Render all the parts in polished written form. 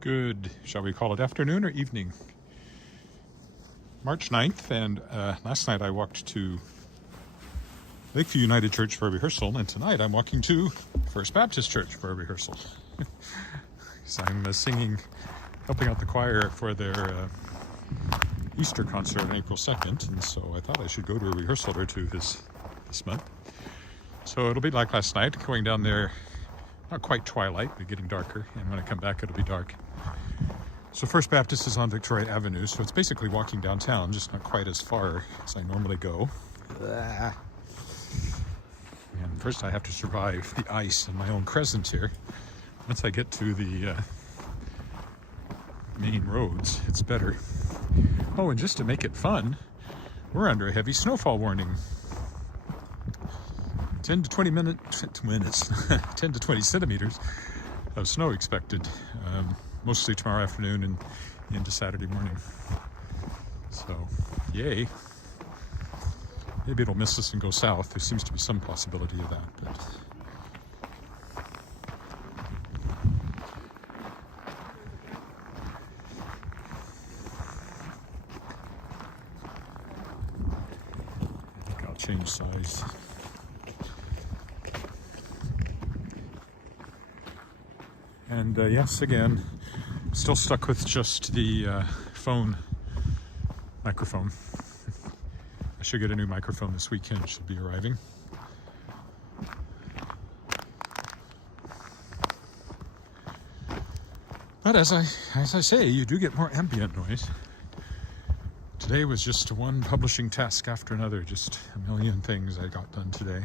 Good, shall we call it afternoon or evening? March 9th, and last night I walked to Lakeview United Church for a rehearsal, and tonight I'm walking to First Baptist Church for a rehearsal. So I'm singing, helping out the choir for their Easter concert on April 2nd, and so I thought I should go to a rehearsal or two this month. So it'll be like last night, going down there, not quite twilight, but getting darker, and when I come back it'll be dark. So First Baptist is on Victoria Avenue, so it's basically walking downtown, just not quite as far as I normally go. And first I have to survive the ice in my own crescent here. Once I get to the main roads, it's better. Oh, and just to make it fun, we're under a heavy snowfall warning. 10 to 20 centimeters of snow expected. Mostly tomorrow afternoon and into Saturday morning. So, yay. Maybe it'll miss us and go south. There seems to be some possibility of that, but I think I'll change size. And yes, again, still stuck with just the phone microphone. I should get a new microphone this weekend. It should be arriving. But as I say, you do get more ambient noise. Today was just one publishing task after another, just a million things I got done today.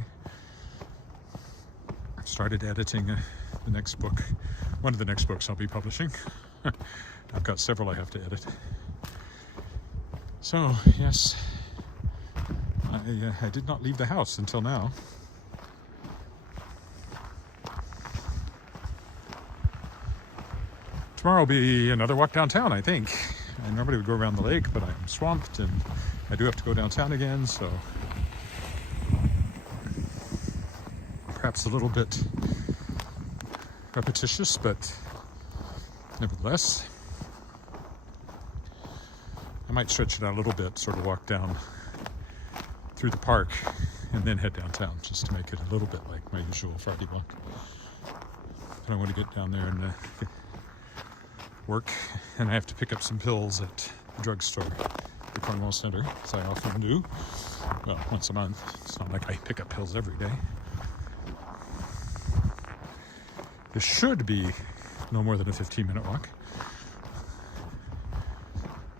I started editing the next book, one of the next books I'll be publishing. I've got several I have to edit. So, yes, I did not leave the house until now. Tomorrow will be another walk downtown, I think. I normally would go around the lake, but I'm swamped and I do have to go downtown again, so perhaps a little bit repetitious, but nevertheless, I might stretch it out a little bit, sort of walk down through the park and then head downtown, just to make it a little bit like my usual Friday walk. But I want to get down there and work, and I have to pick up some pills at the drugstore, the Cornwall Center, as I often do. Well, once a month. It's not like I pick up pills every day. This should be no more than a 15-minute walk.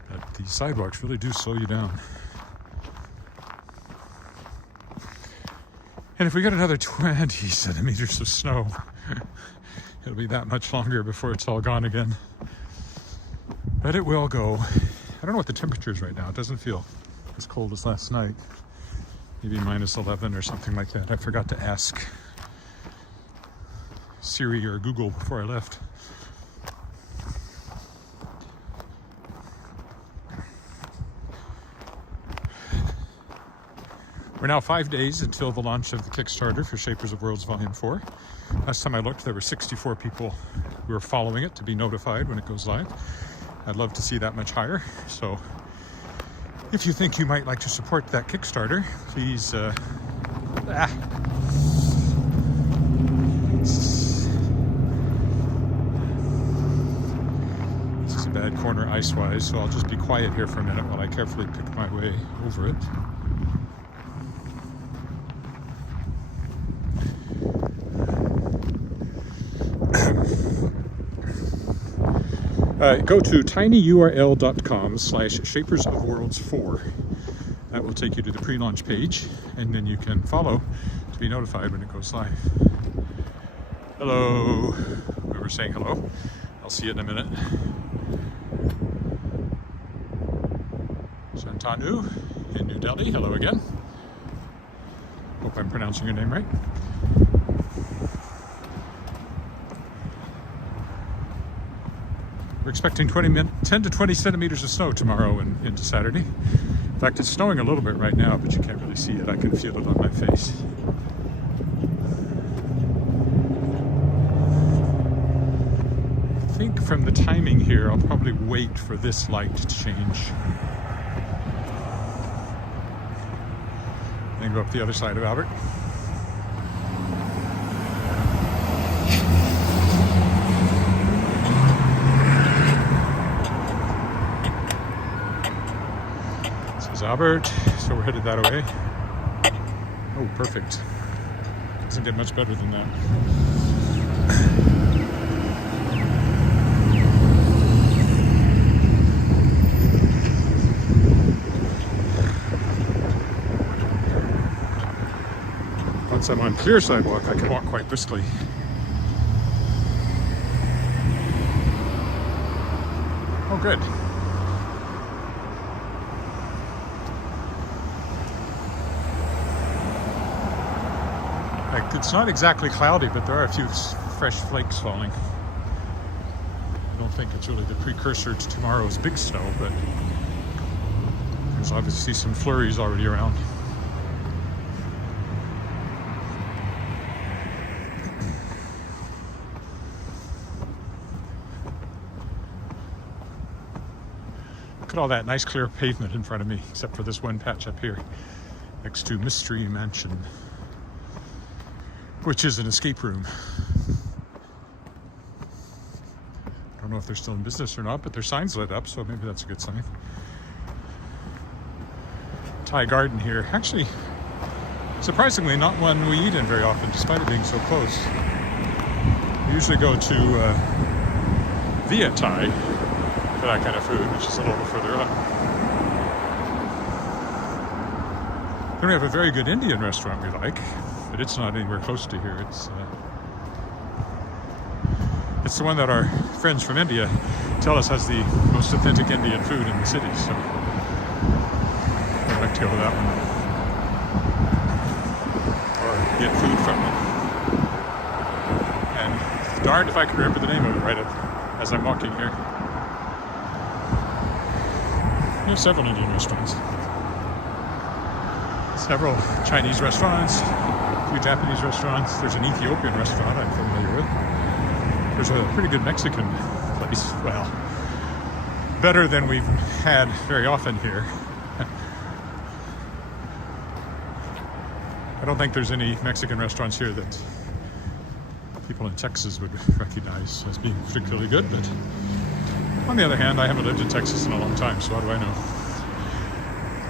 But these sidewalks really do slow you down. And if we get another 20 centimeters of snow, it'll be that much longer before it's all gone again. But it will go. I don't know what the temperature is right now. It doesn't feel as cold as last night. Maybe minus 11 or something like that. I forgot to ask Siri or Google before I left. We're now 5 days until the launch of the Kickstarter for Shapers of Worlds Volume 4. Last time I looked, there were 64 people who are following it to be notified when it goes live. I'd love to see that much higher. So if you think you might like to support that Kickstarter, please This is a bad corner ice-wise, so I'll just be quiet here for a minute while I carefully pick my way over it. Go to tinyurl.com/shapersofworlds4. That will take you to the pre-launch page, and then you can follow to be notified when it goes live. Hello. Whoever's saying hello. I'll see you in a minute. Shantanu in New Delhi. Hello again. Hope I'm pronouncing your name right. We're expecting 10 to 20 centimeters of snow tomorrow and into Saturday. In fact, it's snowing a little bit right now, but you can't really see it. I can feel it on my face. I think from the timing here, I'll probably wait for this light to change. Then go up the other side of Albert. This is Albert, so we're headed that way. Oh, perfect. Doesn't get much better than that. Once I'm on clear sidewalk, I can walk quite briskly. Oh, good. It's not exactly cloudy, but there are a few fresh flakes falling. I don't think it's really the precursor to tomorrow's big snow, but there's obviously some flurries already around. Look at all that nice clear pavement in front of me, except for this one patch up here next to Mystery Mansion, which is an escape room. I don't know if they're still in business or not, but their sign's lit up, so maybe that's a good sign. Thai garden here. Actually, surprisingly, not one we eat in very often, despite it being so close. We usually go to Via Thai for that kind of food, which is a little further up. Then we have a very good Indian restaurant we like, but it's not anywhere close to here. It's the one that our friends from India tell us has the most authentic Indian food in the city, so I'd like to go to that one. Or get food from them. And darned if I can remember the name of it right as I'm walking here. There's several Indian restaurants. Several Chinese restaurants, a few Japanese restaurants. There's an Ethiopian restaurant I'm familiar with. There's a pretty good Mexican place. Well, better than we've had very often here. I don't think there's any Mexican restaurants here that people in Texas would recognize as being particularly good, but on the other hand, I haven't lived in Texas in a long time, so how do I know?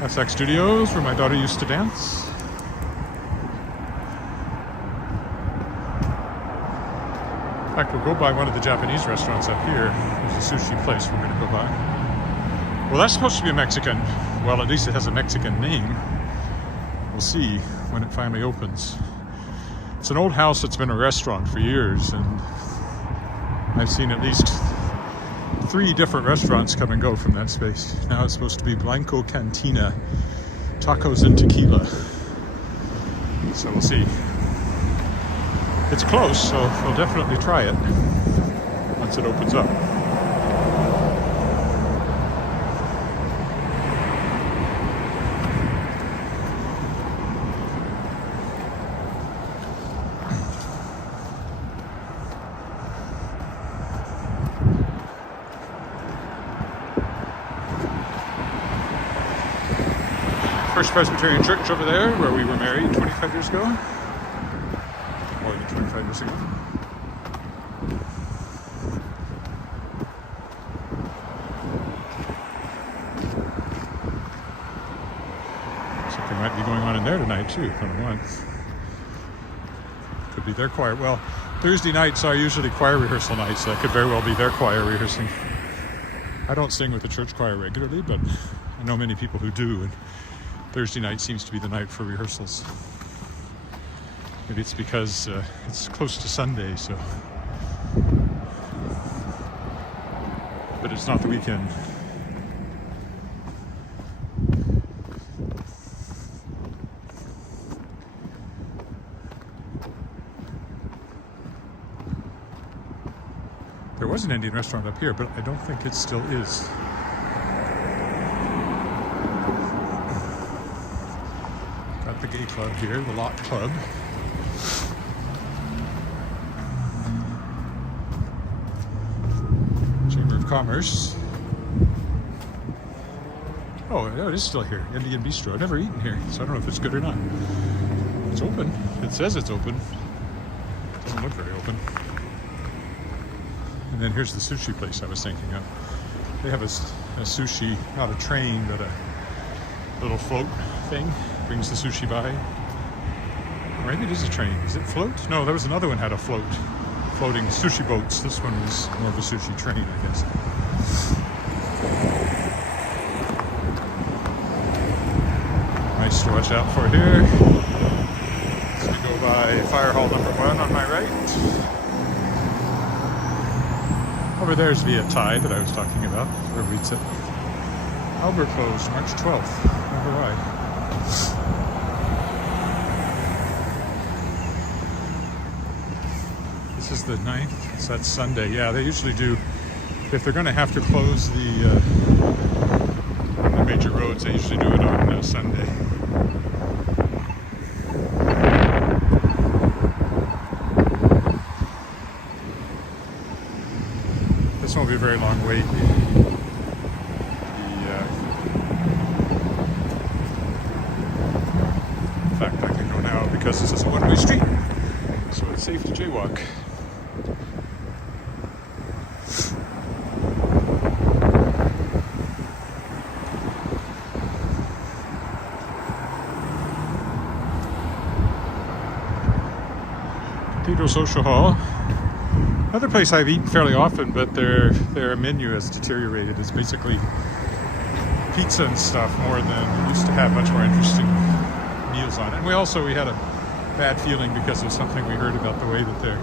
FX Studios, where my daughter used to dance. In fact, we'll go by one of the Japanese restaurants up here. There's a sushi place we're going to go by. Well, that's supposed to be a Mexican. Well, at least it has a Mexican name. We'll see when it finally opens. It's an old house that's been a restaurant for years, and I've seen at least 3 different restaurants come and go from that space. Now it's supposed to be Blanco Cantina, tacos and tequila. So we'll see. It's close, so we'll definitely try it once it opens up. First Presbyterian Church over there, where we were married 25 years ago. More than 25 years ago. Something might be going on in there tonight too, I don't know. Could be their choir. Well, Thursday nights are usually choir rehearsal nights, so that could very well be their choir rehearsing. I don't sing with the church choir regularly, but I know many people who do, and Thursday night seems to be the night for rehearsals. Maybe it's because it's close to Sunday, so. But it's not the weekend. There was an Indian restaurant up here, but I don't think it still is. Got the gay club here, the Lot Club. Commerce. Oh, it is still here. Indian Bistro. I've never eaten here, so I don't know if it's good or not. It's open. It says it's open. Doesn't look very open. And then here's the sushi place I was thinking of. They have a sushi, not a train, but a little float thing. Brings the sushi by. Or maybe it is a train. Is it float? No, there was another one had a float. Floating sushi boats. This one was more of a sushi train, I guess. Nice to watch out for here. As we go by Fire Hall number 1 on my right. Over there's Via Thai that I was talking about, where we'd sit. Albert closed March 12th. Wonder why. This is the 9th, so that's Sunday. Yeah, they usually do, if they're going to have to close the major roads, they usually do it on Sunday. This won't be a very long wait. In fact, I can go now because this is a one-way street, so it's safe to jaywalk. Cathedral Social Hall. Another place I've eaten fairly often, but their menu has deteriorated. It's basically pizza and stuff more than it used to have. Much more interesting meals on it. And we had a bad feeling because of something we heard about the way that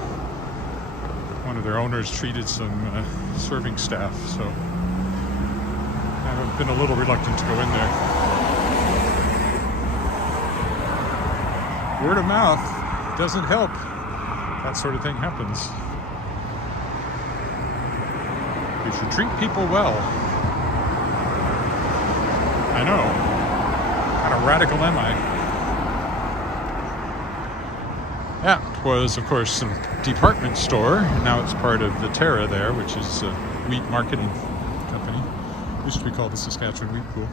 one of their owners treated some serving staff. So I've been a little reluctant to go in there. Word of mouth doesn't help. That sort of thing happens. You should treat people well. I know. Kind of radical am I? That was, of course, a department store. Now it's part of the Terra there, which is a wheat marketing company. It used to be called the Saskatchewan Wheat Pool.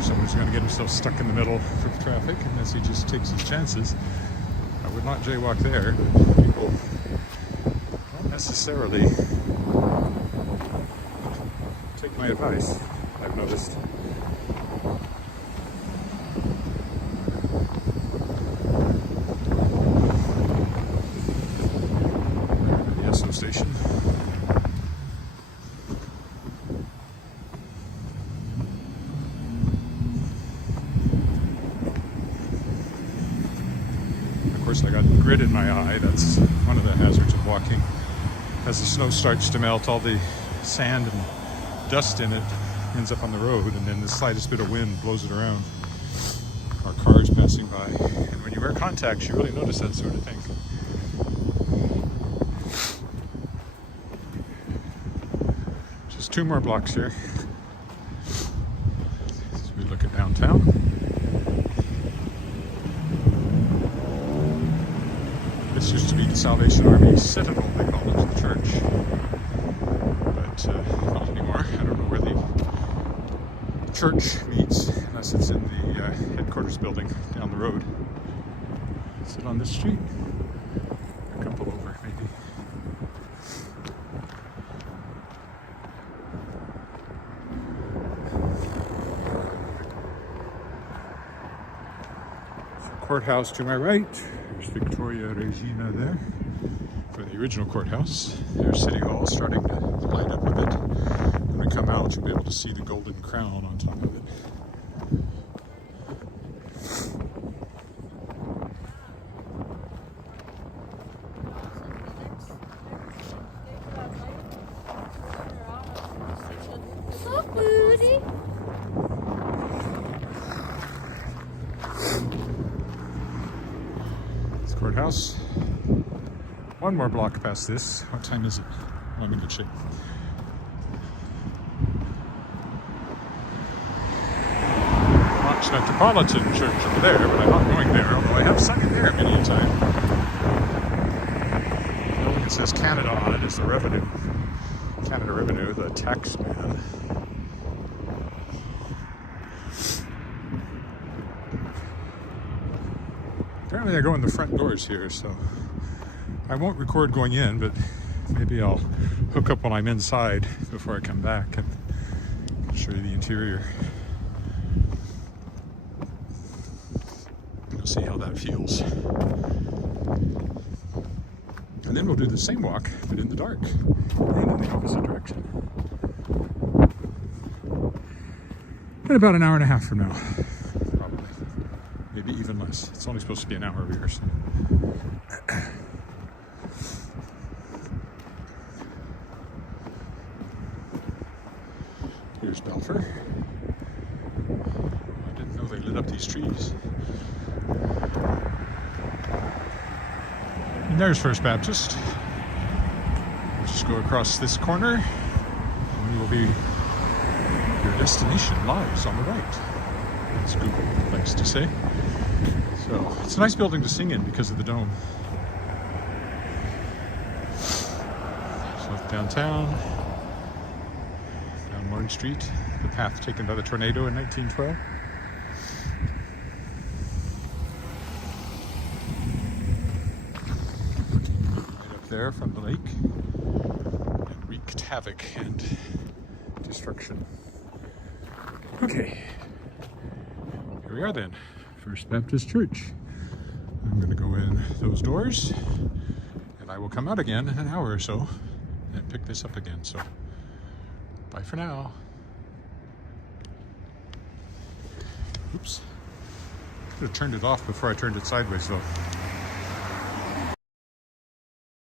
Someone's going to get himself stuck in the middle of traffic unless he just takes his chances. I would not jaywalk there. People don't necessarily take my advice, I've noticed. The Esso station. I got grit in my eye. That's one of the hazards of walking. As the snow starts to melt, all the sand and dust in it ends up on the road, and then the slightest bit of wind blows it around. Or cars passing by. And when you wear contacts, you really notice that sort of thing. Just 2 more blocks here. As we look at downtown. This used to be the Salvation Army Citadel, they called it, the church. But not anymore. I don't know where the church meets, unless it's in the headquarters building down the road. Is it on this street? I can pull over, maybe. Courthouse to my right. There's Victoria Regina there for the original courthouse. There's City Hall starting to line up with it. When we come out, you'll be able to see the golden crown on top of it. Courthouse. One more block past this. What time is it? Oh, I'm in good shape. Metropolitan Church over there, but I'm not going there, although I have sung it there many a time. It says Canada on it is the revenue. Canada Revenue, the tax man. Apparently I go in the front doors here, so I won't record going in, but maybe I'll hook up when I'm inside before I come back and show you the interior. We'll see how that feels. And then we'll do the same walk, but in the dark, and in the opposite direction. In about an hour and a half from now, probably. Maybe even less. It's only supposed to be an hour rehearsal. Here's Belfer. I didn't know they lit up these trees. And there's First Baptist. Just go across this corner, and we will be, your destination lies on the right, as Google likes to say. So it's a nice building to sing in because of the dome. So downtown, down Lawrence Street, the path taken by the tornado in 1912. There from the lake and wreaked havoc and destruction. Okay, here we are then, First Baptist Church. I'm going to go in those doors and I will come out again in an hour or so and pick this up again. So bye for now. Oops, I could have turned it off before I turned it sideways though.